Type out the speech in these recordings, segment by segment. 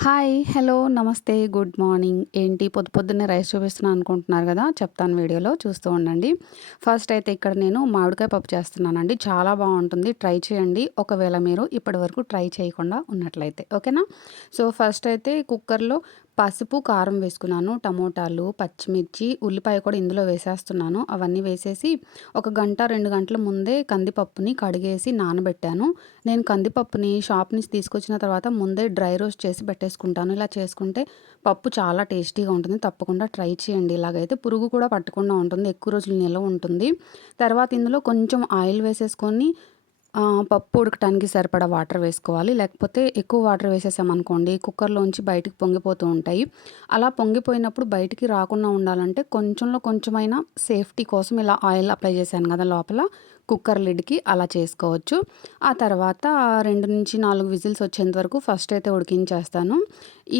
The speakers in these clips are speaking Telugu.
హాయ్! హలో! నమస్తే. Good morning. ఏంటి పొద్దు పొద్దున్నే రైస్ చూపిస్తున్నాను అనుకుంటున్నారు కదా చెప్తాను వీడియోలో చూస్తూ ఉండండి. ఫస్ట్ అయితే ఇక్కడ నేను మామిడికాయ పప్పు చేస్తున్నానండి. చాలా బాగుంటుంది ట్రై చేయండి. ఒకవేళ మీరు ఇప్పటి వరకు ట్రై చేయకుండా ఉన్నట్లయితే. ఓకేనా? సో, ఫస్ట్ అయితే కుక్కర్‌లో పసుపు, కారం వేసుకున్నాను. టమోటాలు, పచ్చిమిర్చి, ఉల్లిపాయ కూడా ఇందులో వేసేస్తున్నాను. అవన్నీ వేసేసి ఒక గంట, రెండు గంటల ముందే కందిపప్పుని కడిగేసి నానబెట్టాను. నేను కందిపప్పుని షాప్ నుంచి తీసుకొచ్చిన తర్వాత ముందే డ్రై రోస్ట్ చేసి పెట్టేసుకుంటాను. ఇలా చేసుకుంటే పప్పు చాలా టేస్టీగా ఉంటుంది. తప్పకుండా ట్రై చేయండి. ఇలాగైతే పురుగు కూడా పట్టకుండా ఉంటుంది. ఎక్కువ రోజులు నిల్వ ఉంటుంది. తర్వాత ఇందులో కొంచెం ఆయిల్ వేసేసుకొని పప్పు ఉడకటానికి సరిపడా వాటర్ వేసుకోవాలి. లేకపోతే ఎక్కువ వాటర్ వేసేసామనుకోండి కుక్కర్‌లోంచి బయటికి పొంగిపోతూ ఉంటాయి. అలా పొంగిపోయినప్పుడు బయటికి రాకుండా ఉండాలంటే కొంచెంలో కొంచెమైనా సేఫ్టీ కోసం ఇలా ఆయిల్ అప్లై చేశాను కదా లోపల కుక్కర్ లిడ్‌కి అలా చేసుకోవచ్చు. ఆ తర్వాత 2-4 విజిల్స్ వచ్చేంత వరకు ఫస్ట్ అయితే ఉడికించేస్తాను.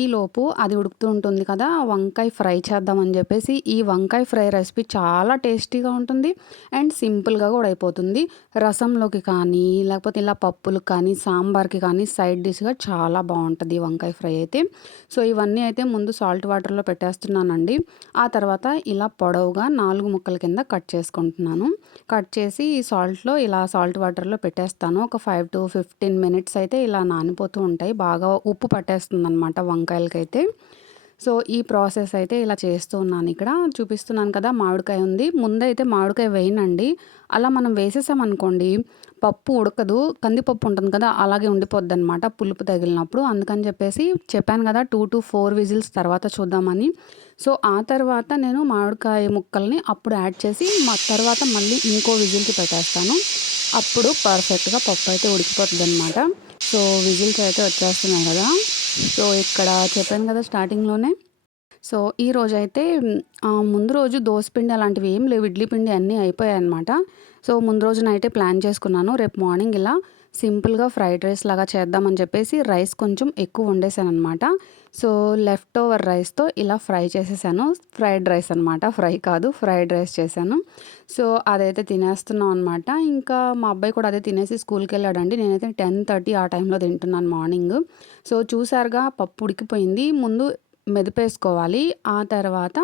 ఈలోపు అది ఉడుకుతూ ఉంటుంది కదా! వంకాయ ఫ్రై చేద్దామని చెప్పేసి ఈ వంకాయ ఫ్రై రెసిపీ చాలా టేస్టీగా ఉంటుంది. అండ్ సింపుల్‌గా కూడా అయిపోతుంది. రసంలోకి కానీ, లేకపోతే ఇలా పప్పులకు కానీ, సాంబార్‌కి కానీ సైడ్ డిష్‌గా చాలా బాగుంటుంది ఈ వంకాయ ఫ్రై అయితే. సో, ఇవన్నీ అయితే ముందు సాల్ట్ వాటర్‌లో పెట్టేస్తున్నానండి. ఆ తర్వాత ఇలా పొడవుగా నాలుగు ముక్కల కింద కట్ చేసుకుంటున్నాను. కట్ చేసి సాల్ట్‌లో ఇలా సాల్ట్ వాటర్‌లో పెట్టేస్తాను. ఒక 5-15 మినిట్స్ అయితే ఇలా నానిపోతూ ఉంటాయి. బాగా ఉప్పు పట్టేస్తుంది అనమాట వంకాయలకైతే. సో, ఈ ప్రాసెస్ అయితే ఇలా చేస్తూ ఉన్నానిక్కడ. చూపిస్తున్నాను కదా! మామిడికాయ ఉంది. ముందైతే మామిడికాయ వేయనండి. అలా మనం వేసేసామనుకోండి పప్పు ఉడకదు. కందిపప్పు ఉంటుంది కదా! అలాగే ఉండిపోద్దనమాట పులుపు తగిలినప్పుడు. అందుకని చెప్పేసి చెప్పాను కదా టూ టు ఫోర్ విజిల్స్ తర్వాత చూద్దామని. సో, ఆ తర్వాత నేను మామిడికాయ ముక్కల్ని అప్పుడు యాడ్ చేసి మా తర్వాత మళ్ళీ ఇంకో విజిల్‌కి పెట్టేస్తాను. అప్పుడు పర్ఫెక్ట్‌గా పప్పు అయితే ఉడికిపోతదనమాట. సో, విజిల్స్ అయితే వచ్చేస్తున్నాయి కదా సో, ఇక్కడ చెప్పాను కదా స్టార్టింగ్‌లోనే. సో, ఈ రోజు అయితే ముందు రోజు దోస పిండి అలాంటివి ఏం లేవు. ఇడ్లీ పిండి అన్నీ అయిపోయాయి అనమాట సో, ముందు రోజునైతే ప్లాన్ చేసుకున్నాను. రేపు మార్నింగ్ ఇలా సింపుల్‌గా ఫ్రైడ్ రైస్ లాగా చేద్దామని చెప్పేసి రైస్ కొంచెం ఎక్కువ వండేసాననమాట. సో, లెఫ్ట్ ఓవర్ రైస్‌తో ఇలా ఫ్రై చేసేసాను. ఫ్రైడ్ రైస్ అనమాట. ఫ్రై కాదు. ఫ్రైడ్ రైస్ చేశాను. సో, అదైతే తినేస్తున్నాం అనమాట. ఇంకా మా అబ్బాయి కూడా అదే తినేసి స్కూల్కి వెళ్ళాడండి నేనైతే 10:30 ఆ టైంలో తింటున్నాను మార్నింగ్. సో, చూసారుగా పప్పు ఉడికిపోయింది. ముందు మెదిపేసుకోవాలి. ఆ తర్వాత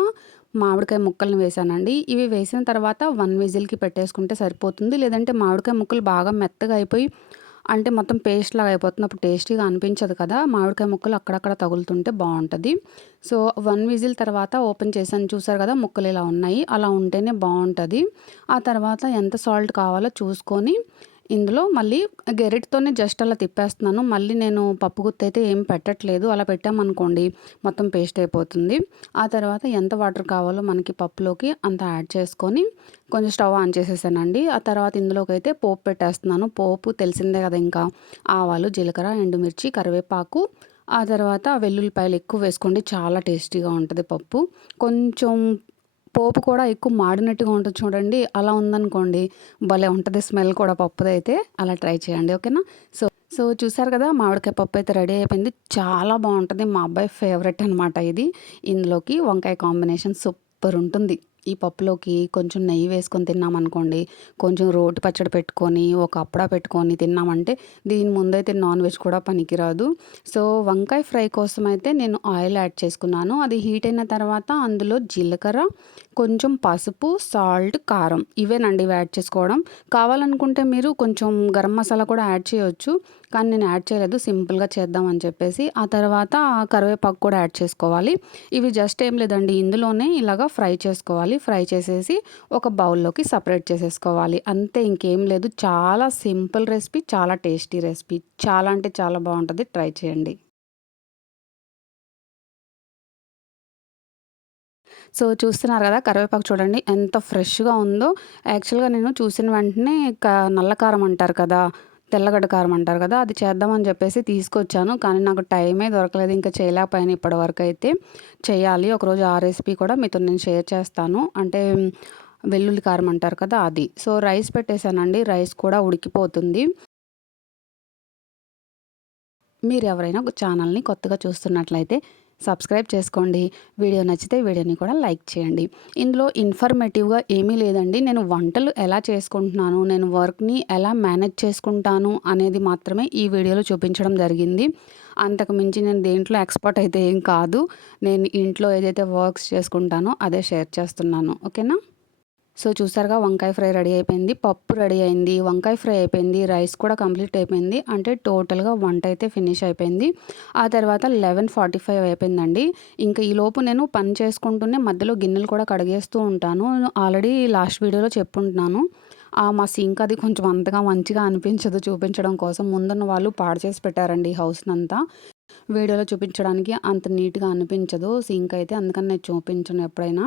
మామిడికాయ ముక్కల్ని వేసానండి ఇవి వేసిన తర్వాత వన్ విజిల్‌కి పెట్టేసుకుంటే సరిపోతుంది. లేదంటే మామిడికాయ ముక్కలు బాగా మెత్తగా అయిపోయి అంటే మొత్తం పేస్ట్‌లాగా అయిపోతుంది. అప్పుడు టేస్టీగా అనిపించదు కదా! మామిడికాయ ముక్కలు అక్కడక్కడ తగులుతుంటే బాగుంటుంది సో, వన్ విజిల్ తర్వాత ఓపెన్ చేశాను. చూసారు కదా ముక్కలు ఇలా ఉన్నాయి. అలా ఉంటేనే బాగుంటుంది ఆ తర్వాత ఎంత సాల్ట్ కావాలో చూసుకొని ఇందులో మళ్ళీ గెరిటతోనే జస్ట్ అలా తిప్పేస్తున్నాను. మళ్ళీ నేను పప్పు గుత్తయితే ఏం పెట్టట్లేదు. అలా పెట్టామనుకోండి మొత్తం పేస్ట్ అయిపోతుంది. ఆ తర్వాత ఎంత వాటర్ కావాలో మనకి పప్పులోకి అంత యాడ్ చేసుకొని కొంచెం స్టవ్ ఆన్ చేసేసానండి. ఆ తర్వాత ఇందులోకి అయితే పోపు పెట్టేస్తున్నాను. పోపు తెలిసిందే కదా ఇంకా ఆవాలు, జీలకర్ర, ఎండుమిర్చి, కరివేపాకు ఆ తర్వాత వెల్లుల్లిపాయలు ఎక్కువ వేసుకోండి. చాలా టేస్టీగా ఉంటుంది పప్పు. కొంచెం పోపు కూడా ఎక్కువ మాడినట్టుగా ఉంటుంది చూడండి. అలా ఉందనుకోండి భలే ఉంటుంది స్మెల్ కూడా పప్పుదైతే. అలా ట్రై చేయండి. ఓకేనా? సో, సో చూసారు కదా! మామిడికాయ పప్పు అయితే రెడీ అయిపోయింది. చాలా బాగుంటుంది మా అబ్బాయి ఫేవరెట్ అనమాట ఇది. ఇందులోకి వంకాయ కాంబినేషన్ సూపర్ ఉంటుంది. ఈ పప్పులోకి కొంచెం నెయ్యి వేసుకొని తిన్నామనుకోండి, కొంచెం రోటి పచ్చడి పెట్టుకొని, ఒక అప్పడా పెట్టుకొని తిన్నామంటే దీని ముందైతే నాన్ వెజ్ కూడా పనికిరాదు. సో, వంకాయ ఫ్రై కోసమైతే నేను ఆయిల్ యాడ్ చేసుకున్నాను. అది హీట్ అయిన తర్వాత అందులో జీలకర్ర, కొంచెం పసుపు, సాల్ట్, కారం ఇవేనండి ఇవి యాడ్ చేసుకోవడం. కావాలనుకుంటే మీరు కొంచెం గరం మసాలా కూడా యాడ్ చేయొచ్చు. కానీ నేను యాడ్ చేయలేదు. సింపుల్‌గా చేద్దాం అని చెప్పేసి. ఆ తర్వాత కరివేపాకు కూడా యాడ్ చేసుకోవాలి. ఇవి జస్ట్ ఏం లేదండి ఇందులోనే ఇలాగా ఫ్రై చేసుకోవాలి. ఫ్రై చేసేసి ఒక బౌల్‌లోకి సపరేట్ చేసేసుకోవాలి. అంతే ఇంకేం లేదు. చాలా సింపుల్ రెసిపీ. చాలా టేస్టీ రెసిపీ. చాలా అంటే చాలా బాగుంటుంది ట్రై చేయండి. సో, చూస్తున్నారు కదా కరివేపాకు చూడండి ఎంత ఫ్రెష్‌గా ఉందో. యాక్చువల్‌గా నేను చూసిన వెంటనే క నల్ల కారం అంటారు కదా! తెల్లగడ్డ కారం అంటారు కదా! అది చేద్దామని చెప్పేసి తీసుకొచ్చాను. కానీ నాకు టైమే దొరకలేదు. ఇంకా చేయలేకపోయాను ఇప్పటివరకైతే. చేయాలి. ఒకరోజు ఆ రెసిపీ కూడా మీతో నేను షేర్ చేస్తాను. అంటే వెల్లుల్లి కారం అంటారు కదా! అది. సో, రైస్ పెట్టేశానండి రైస్ కూడా ఉడికిపోతుంది. మీరు ఎవరైనా ఛానల్‌ని కొత్తగా చూస్తున్నట్లయితే సబ్స్క్రైబ్ చేసుకోండి. వీడియో నచ్చితే వీడియోని కూడా లైక్ చేయండి. ఇందులో ఇన్ఫర్మేటివ్గా ఏమీ లేదండి. నేను వంటలు ఎలా చేసుకుంటున్నాను నేను వర్క్ని ఎలా మేనేజ్ చేసుకుంటాను అనేది మాత్రమే ఈ వీడియోలో చూపించడం జరిగింది. అంతకుమించి నేను దేంట్లో ఎక్స్పర్ట్ అయితే ఏం కాదు. నేను ఇంట్లో ఏదైతే వర్క్స్ చేసుకుంటానో అదే షేర్ చేస్తున్నాను. ఓకేనా? సో చూసారుగా వంకాయ ఫ్రై రెడీ అయిపోయింది పప్పు రెడీ అయింది వంకాయ ఫ్రై అయిపోయింది రైస్ కూడా కంప్లీట్ అయిపోయింది. అంటే టోటల్గా వంట అయితే ఫినిష్ అయిపోయింది. ఆ తర్వాత లెవెన్ ఫార్టీ ఫైవ్ అయిపోయిందండి. ఇంకా ఈలోపు నేను పని చేసుకుంటూనే మధ్యలో గిన్నెలు కూడా కడిగేస్తూ ఉంటాను. ఆల్రెడీ లాస్ట్ వీడియోలో చెప్పుంటున్నాను. మా సింక్ అది కొంచెం అంతగా మంచిగా అనిపించదు చూపించడం కోసం. ముందున్న వాళ్ళు పాడు చేసి పెట్టారండి ఈ హౌస్నంతా. వీడియోలో చూపించడానికి అంత నీట్గా అనిపించదు. సింక్ అయితే అందుకని నేను చూపించను ఎప్పుడైనా.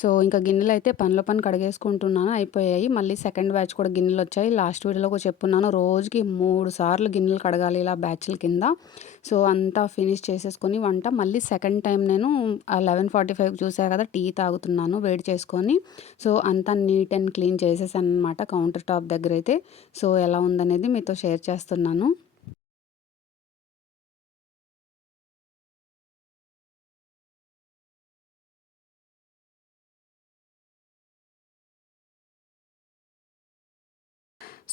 సో ఇంకా గిన్నెలు అయితే పనుల పని కడిగేసుకుంటున్నాను అయిపోయాయి. మళ్ళీ సెకండ్ బ్యాచ్ కూడా గిన్నెలు వచ్చాయి. లాస్ట్ వీడియోలో కూడా చెప్పున్నాను రోజుకి మూడు సార్లు గిన్నెలు కడగాలి ఇలా బ్యాచ్ల కింద. సో అంతా ఫినిష్ చేసేసుకొని వంట. మళ్ళీ సెకండ్ టైం నేను లెవెన్ ఫార్టీ ఫైవ్ చూసా కదా టీ తాగుతున్నాను వేడి చేసుకొని. సో అంతా నీట్ అండ్ క్లీన్ చేసేసాను అనమాట కౌంటర్ టాప్ దగ్గర అయితే. సో ఎలా ఉందనేది మీతో షేర్ చేస్తున్నాను.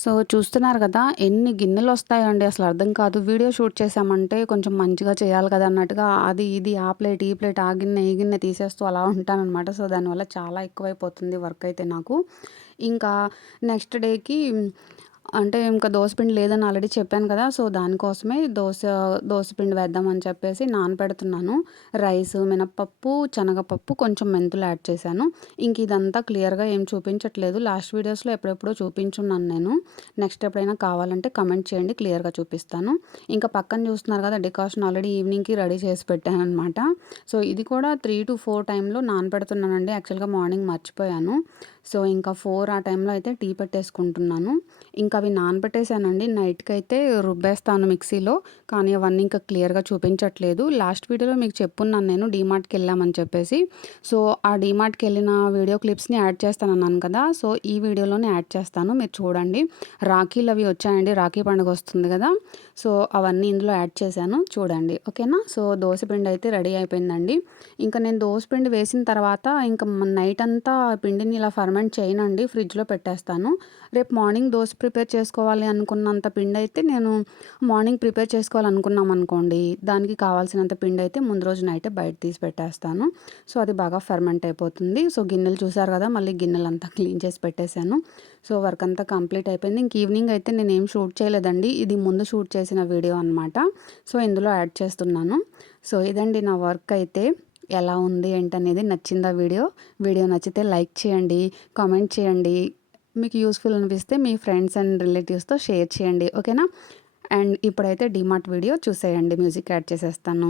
సో చూస్తున్నారు కదా ఎన్ని గిన్నెలు వస్తాయండి అసలు అర్థం కాదు. వీడియో షూట్ చేసామంటే కొంచెం మంచిగా చేయాలి కదా అన్నట్టుగా అది ఇది ఆ ప్లేట్ ఈ ప్లేట్ ఆ గిన్నె ఈ గిన్నె తీసేస్తూ అలా ఉంటానన్నమాట. సో దానివల్ల చాలా ఎక్కువైపోతుంది వర్క్ అయితే నాకు. ఇంకా నెక్స్ట్ డేకి అంటే ఇంకా దోసపిండి లేదని ఆల్రెడీ చెప్పాను కదా సో దానికోసమే దోశ దోసపిండి వేద్దామని చెప్పేసి నానబెడుతున్నాను రైస్ మినప్పప్పు శనగపప్పు కొంచెం మెంతులు యాడ్ చేశాను. ఇంక ఇదంతా క్లియర్గా ఏం చూపించట్లేదు. లాస్ట్ వీడియోస్లో ఎప్పుడెప్పుడో చూపించున్నాను నేను. నెక్స్ట్ ఎప్పుడైనా కావాలంటే కమెంట్ చేయండి క్లియర్గా చూపిస్తాను. ఇంకా పక్కన చూస్తున్నారు కదా డికాషన్ ఆల్రెడీ ఈవినింగ్కి రెడీ చేసి పెట్టాను అనమాట సో ఇది కూడా త్రీ టు ఫోర్ టైంలో నానబెడుతున్నానండి యాక్చువల్గా మార్నింగ్ మర్చిపోయాను. సో ఇంకా ఫోర్ ఆ టైంలో అయితే టీ పెట్టేసుకుంటున్నాను. ఇంకా అవి నానబెట్టేసానండి నైట్కి అయితే రుబ్బేస్తాను మిక్సీలో కానీ అవన్నీ ఇంకా క్లియర్గా చూపించట్లేదు. లాస్ట్ వీడియోలో మీకు చెప్పున్నాను నేను డీమార్ట్కి వెళ్ళామని చెప్పేసి. సో ఆ డీమార్ట్కి వెళ్ళిన వీడియో క్లిప్స్ని యాడ్ చేస్తాను అన్నాను కదా సో ఈ వీడియోలోనే యాడ్ చేస్తాను. మీరు చూడండి. రాఖీలు అవి వచ్చాయండి. రాఖీ పండుగ వస్తుంది కదా. సో అవన్నీ ఇందులో యాడ్ చేశాను. చూడండి. ఓకేనా? సో పిండి అయితే రెడీ అయిపోయిందండి. ఇంకా నేను పిండి వేసిన తర్వాత ఇంకా నైట్ అంతా పిండిని ఇలా ఫర్మెంట్ చేయనండి. ఫ్రిడ్జ్లో పెట్టేస్తాను. రేపు మార్నింగ్ దోశ ప్రిపేర్ చేసుకోవాలి అనుకున్నంత పిండి అయితే నేను మార్నింగ్ ప్రిపేర్ చేసుకోవాలనుకున్నాం అనుకోండి. దానికి కావాల్సినంత పిండి అయితే ముందు రోజు నైటే బయట తీసి పెట్టేస్తాను. సో అది బాగా ఫర్మెంట్ అయిపోతుంది. సో గిన్నెలు చూసారు కదా మళ్ళీ గిన్నెలు అంతా క్లీన్ చేసి పెట్టేశాను. సో వర్క్ అంతా కంప్లీట్ అయిపోయింది. ఇంక ఈవినింగ్ అయితే నేను ఏం షూట్ చేయలేదండి. ఇది ముందు షూట్ చేసి చేసిన వీడియో అనమాట సో ఇందులో యాడ్ చేస్తున్నాను. సో ఇదండి నా వర్క్ అయితే. ఎలా ఉంది ఏంటనేది నచ్చిందా వీడియో? వీడియో నచ్చితే లైక్ చేయండి కామెంట్ చేయండి. మీకు యూస్ఫుల్ అనిపిస్తే మీ ఫ్రెండ్స్ అండ్ రిలేటివ్స్తో షేర్ చేయండి ఓకేనా? అండ్ ఇప్పుడైతే డిమార్ట్ వీడియో చూసేయండి. మ్యూజిక్ యాడ్ చేసేస్తాను.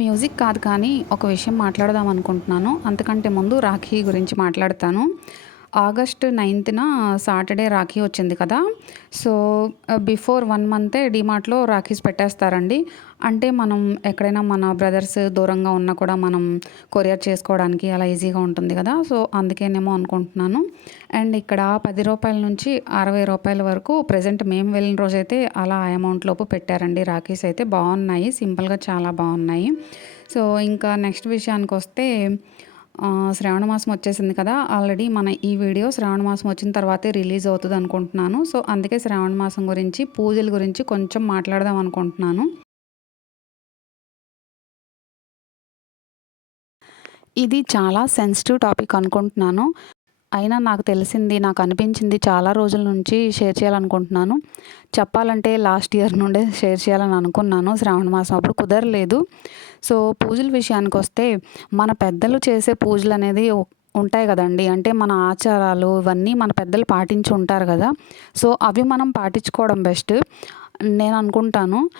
మ్యూజిక్ కాదు కానీ ఒక విషయం మాట్లాడదాం అనుకుంటున్నాను. అంతకంటే ముందు రాఖీ గురించి మాట్లాడతాను. ఆగస్ట్ నైన్త్న సాటర్డే రాఖీ వచ్చింది కదా. సో బిఫోర్ వన్ మంతే డిమార్ట్లో రాఖీస్ పెట్టేస్తారండి. అంటే మనం ఎక్కడైనా మన బ్రదర్స్ దూరంగా ఉన్నా కూడా మనం కొరియర్ చేసుకోవడానికి అలా ఈజీగా ఉంటుంది కదా. సో అందుకేనేమో అనుకుంటున్నాను. అండ్ ఇక్కడ పది రూపాయల నుంచి అరవై రూపాయల వరకు ప్రజెంట్ మేము వెళ్ళిన రోజైతే అలా అమౌంట్ లోపు పెట్టారండి. రాఖీస్ అయితే బాగున్నాయి. సింపుల్గా చాలా బాగున్నాయి. సో ఇంకా నెక్స్ట్ విషయానికి వస్తే శ్రావణ మాసం వచ్చేసింది కదా ఆల్రెడీ మన ఈ వీడియో శ్రావణ మాసం వచ్చిన తర్వాతే రిలీజ్ అవుతుంది అనుకుంటున్నాను. సో అందుకే శ్రావణ మాసం గురించి పూజల గురించి కొంచెం మాట్లాడదాం అనుకుంటున్నాను. ఇది చాలా సెన్సిటివ్ టాపిక్ అనుకుంటున్నాను. అయినా నాకు తెలిసింది నాకు అనిపించింది చాలా రోజుల నుంచి షేర్ చేయాలనుకుంటున్నాను. చెప్పాలంటే లాస్ట్ ఇయర్ నుండే షేర్ చేయాలని అనుకున్నాను. శ్రావణ మాసం అప్పుడు కుదరలేదు. సో పూజల విషయానికి వస్తే మన పెద్దలు చేసే పూజలు అనేది ఉంటాయి కదండి. అంటే మన ఆచారాలు ఇవన్నీ మన పెద్దలు పాటించి ఉంటారు కదా. సో అవి మనం పాటించుకోవడం బెస్ట్. నేను అనుకుంటాను.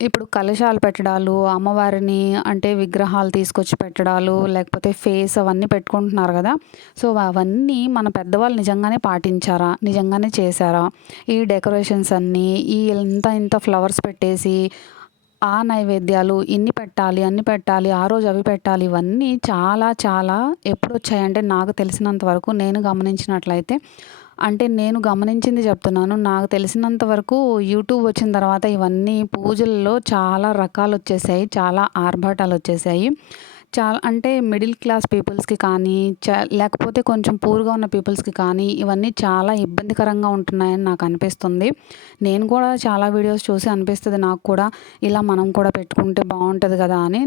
ఇప్పుడు కలశాలు పెట్టడాలు అమ్మవారిని అంటే విగ్రహాలు తీసుకొచ్చి పెట్టడాలు లేకపోతే ఫేస్ అవన్నీ పెట్టుకుంటున్నారు కదా. సో అవన్నీ మన పెద్దవాళ్ళు నిజంగానే పాటించారా? నిజంగానే చేశారా? ఈ డెకరేషన్స్ అన్నీ ఈ ఇంత ఇంత ఫ్లవర్స్ పెట్టేసి ఆ నైవేద్యాలు ఇన్ని పెట్టాలి అన్ని పెట్టాలి ఆ రోజు అవి పెట్టాలి ఇవన్నీ చాలా చాలా ఎప్పుడు వచ్చాయంటే నాకు తెలిసినంత వరకు నేను గమనించినట్లయితే అంటే నేను గమనించింది చెప్తున్నాను. నాకు తెలిసినంత వరకు యూట్యూబ్ వచ్చిన తర్వాత ఇవన్నీ పూజల్లో చాలా రకాలు వచ్చేసాయి. చాలా ఆర్భాటాలు వచ్చేసాయి. చాలా అంటే మిడిల్ క్లాస్ పీపుల్స్కి కానీ చ లేకపోతే కొంచెం పూర్గా ఉన్న పీపుల్స్కి కానీ ఇవన్నీ చాలా ఇబ్బందికరంగా ఉంటున్నాయని నాకు అనిపిస్తుంది. నేను కూడా చాలా వీడియోస్ చూసి అనిపిస్తుంది నాకు కూడా. ఇలా మనం కూడా పెట్టుకుంటే బాగుంటుంది కదా అని.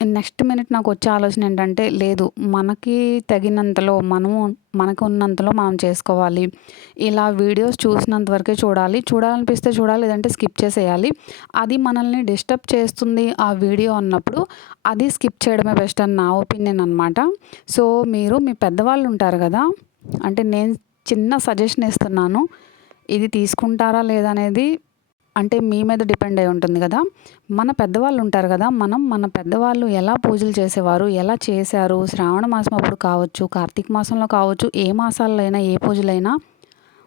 నెక్స్ట్ మినిట్ నాకు వచ్చే ఆలోచన ఏంటంటే లేదు మనకి తగినంతలో మనము మనకు ఉన్నంతలో మనం చేసుకోవాలి. ఇలా వీడియోస్ చూసినంత వరకే చూడాలి. చూడాలనిపిస్తే చూడాలి లేదంటే స్కిప్ చేసేయాలి. అది మనల్ని డిస్టర్బ్ చేస్తుంది ఆ వీడియో అన్నప్పుడు అది స్కిప్ చేయడమే బెస్ట్ అని నా ఒపీనియన్ అనమాట సో మీరు మీ పెద్దవాళ్ళు ఉంటారు కదా అంటే నేను చిన్న సజెషన్ ఇస్తున్నాను. ఇది తీసుకుంటారా లేదనేది అంటే మీ మీద డిపెండ్ అయి ఉంటుంది కదా. మన పెద్దవాళ్ళు ఉంటారు కదా. మనం మన పెద్దవాళ్ళు ఎలా పూజలు చేసేవారు? ఎలా చేశారు? శ్రావణ మాసం అప్పుడు కావచ్చు కార్తీక మాసంలో కావచ్చు ఏ మాసాల్లో అయినా ఏ పూజలైనా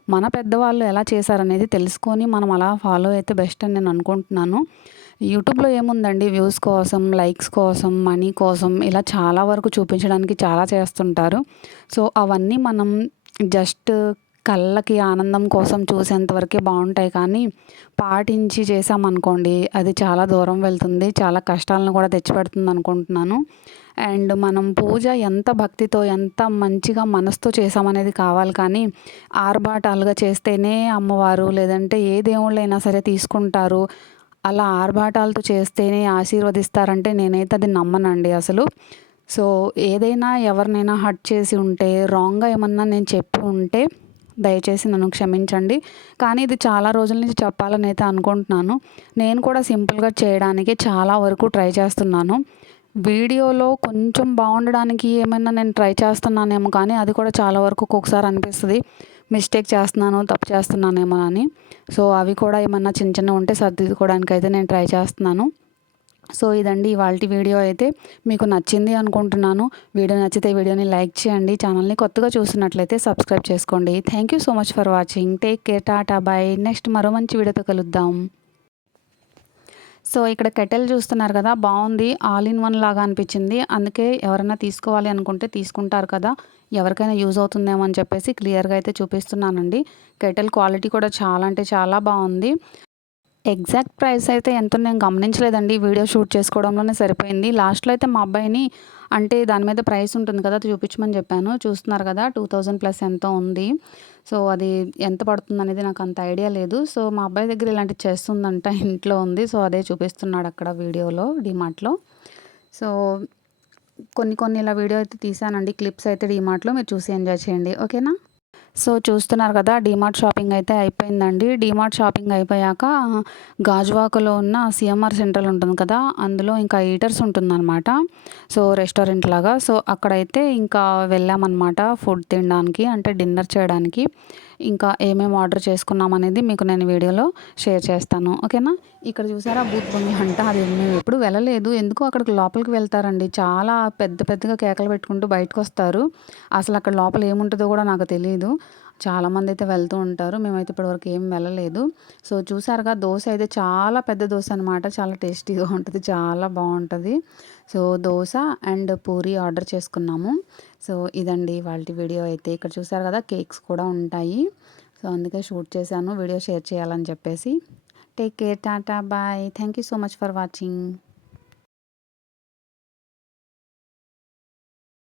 మన పెద్దవాళ్ళు ఎలా చేశారనేది తెలుసుకొని మనం అలా ఫాలో అయితే బెస్ట్ అని నేను అనుకుంటున్నాను. యూట్యూబ్లో ఏముందండి? వ్యూస్ కోసం లైక్స్ కోసం మనీ కోసం ఇలా చాలా వరకు చూపించడానికి చాలా చేస్తుంటారు. సో అవన్నీ మనం జస్ట్ కళ్ళకి ఆనందం కోసం చూసేంతవరకే బాగుంటాయి కానీ పాటించి చేసామనుకోండి అది చాలా దూరం వెళ్తుంది చాలా కష్టాలను కూడా తెచ్చిపెడుతుంది అనుకుంటున్నాను. అండ్ మనం పూజ ఎంత భక్తితో ఎంత మంచిగా మనసుతో చేసామనేది కావాలి కానీ ఆర్భాటాలుగా చేస్తేనే అమ్మవారు లేదంటే ఏ దేవుళ్ళైనా సరే తీసుకుంటారు. అలా ఆర్భాటాలతో చేస్తేనే ఆశీర్వదిస్తారంటే నేనైతే అది నమ్మనండి అసలు. సో ఏదైనా ఎవరినైనా హట్ చేసి ఉంటే రాంగ్గా ఏమన్నా నేను చెప్పి ఉంటే దయచేసి నన్ను క్షమించండి. కానీ ఇది చాలా రోజుల నుంచి చెప్పాలని అయితే అనుకుంటున్నాను. నేను కూడా సింపుల్గా చేయడానికి చాలా వరకు ట్రై చేస్తున్నాను. వీడియోలో కొంచెం బాగుండడానికి ఏమైనా నేను ట్రై చేస్తున్నానేమో కానీ అది కూడా చాలా వరకు ఒక్కొక్కసారి అనిపిస్తుంది. మిస్టేక్ చేస్తున్నాను తప్పు చేస్తున్నానేమో అని. సో అవి కూడా ఏమన్నా చిన్న చిన్న ఉంటే సర్దిద్దుకోవడానికి అయితే నేను ట్రై చేస్తున్నాను. సో ఇదండి ఇవాళ వీడియో అయితే. మీకు నచ్చింది అనుకుంటున్నాను. వీడియో నచ్చితే వీడియోని లైక్ చేయండి. ఛానల్ని కొత్తగా చూసినట్లయితే సబ్స్క్రైబ్ చేసుకోండి. Thank you so much for watching take care tata bye next మరో మంచి వీడియోతో కలుద్దాం. సో ఇక్కడ కెటెల్ చూస్తున్నారు కదా. బాగుంది. ఆల్ ఇన్ వన్ లాగా అనిపించింది. అందుకే ఎవరైనా తీసుకోవాలి అనుకుంటే తీసుకుంటారు కదా. ఎవరికైనా యూజ్ అవుతుందేమో అని చెప్పేసి క్లియర్గా అయితే చూపిస్తున్నానండి. కెటెల్ క్వాలిటీ కూడా చాలా అంటే చాలా బాగుంది. ఎగ్జాక్ట్ ప్రైస్ అయితే ఎంతో నేను గమనించలేదండి. వీడియో షూట్ చేసుకోవడంలోనే సరిపోయింది. లాస్ట్లో అయితే మా అబ్బాయిని అంటే దాని మీద ప్రైస్ ఉంటుంది కదా అది చూపించమని చెప్పాను. చూస్తున్నారు కదా టూ థౌజండ్ ప్లస్ ఎంతో ఉంది. సో అది ఎంత పడుతుంది అనేది నాకు అంత ఐడియా లేదు. సో మా అబ్బాయి దగ్గర ఇలాంటి చేస్తుందంట ఇంట్లో ఉంది. సో అదే చూపిస్తున్నాడు అక్కడ వీడియోలో డిమార్ట్లో. సో కొన్ని కొన్ని ఇలా వీడియో అయితే తీసానండి. క్లిప్స్ అయితే డిమార్ట్లో. మీరు చూసి ఎంజాయ్ చేయండి. ఓకేనా? సో చూస్తున్నారు కదా డిమార్ట్ షాపింగ్ అయితే అయిపోయిందండి. డీమార్ట్ షాపింగ్ అయిపోయాక గాజువాకలో ఉన్న సిఎంఆర్ సెంటర్ ఉంటుంది కదా అందులో ఇంకా ఈటర్స్ ఉంటుందన్నమాట. సో రెస్టారెంట్ లాగా. సో అక్కడైతే ఇంకా వెళ్ళామన్నమాట ఫుడ్ తినడానికి అంటే డిన్నర్ చేయడానికి. ఇంకా ఏమేమి ఆర్డర్ చేసుకున్నాం అనేది మీకు నేను వీడియోలో షేర్ చేస్తాను. ఓకేనా? ఇక్కడ చూసారా బూత్ హంట. అంట అది మేము ఎప్పుడు వెళ్ళలేదు. ఎందుకు అక్కడికి లోపలికి వెళ్తారండి? చాలా పెద్ద పెద్దగా కేకలు పెట్టుకుంటూ బయటకు వస్తారు. అసలు అక్కడ లోపల ఏముంటుందో కూడా నాకు తెలియదు చాలామంది అయితే వెళ్తూ ఉంటారు. మేమైతే ఇప్పటివరకు ఏం వెళ్ళలేదు. సో చూసారుగా దోశ అయితే చాలా పెద్ద దోశ అనమాట చాలా టేస్టీగా ఉంటుంది. చాలా బాగుంటుంది. So dosa and puri order చేసుకున్నాము. సో ఇదండి వాళ్ళ వీడియో అయితే. ఇక్కడ చూసారు కదా కేక్స్ కూడా ఉంటాయి. సో అందుకే షూట్ చేశాను. వీడియో షేర్ చేయాలని చెప్పేసి. Take care tata bye. Thank you so much for watching.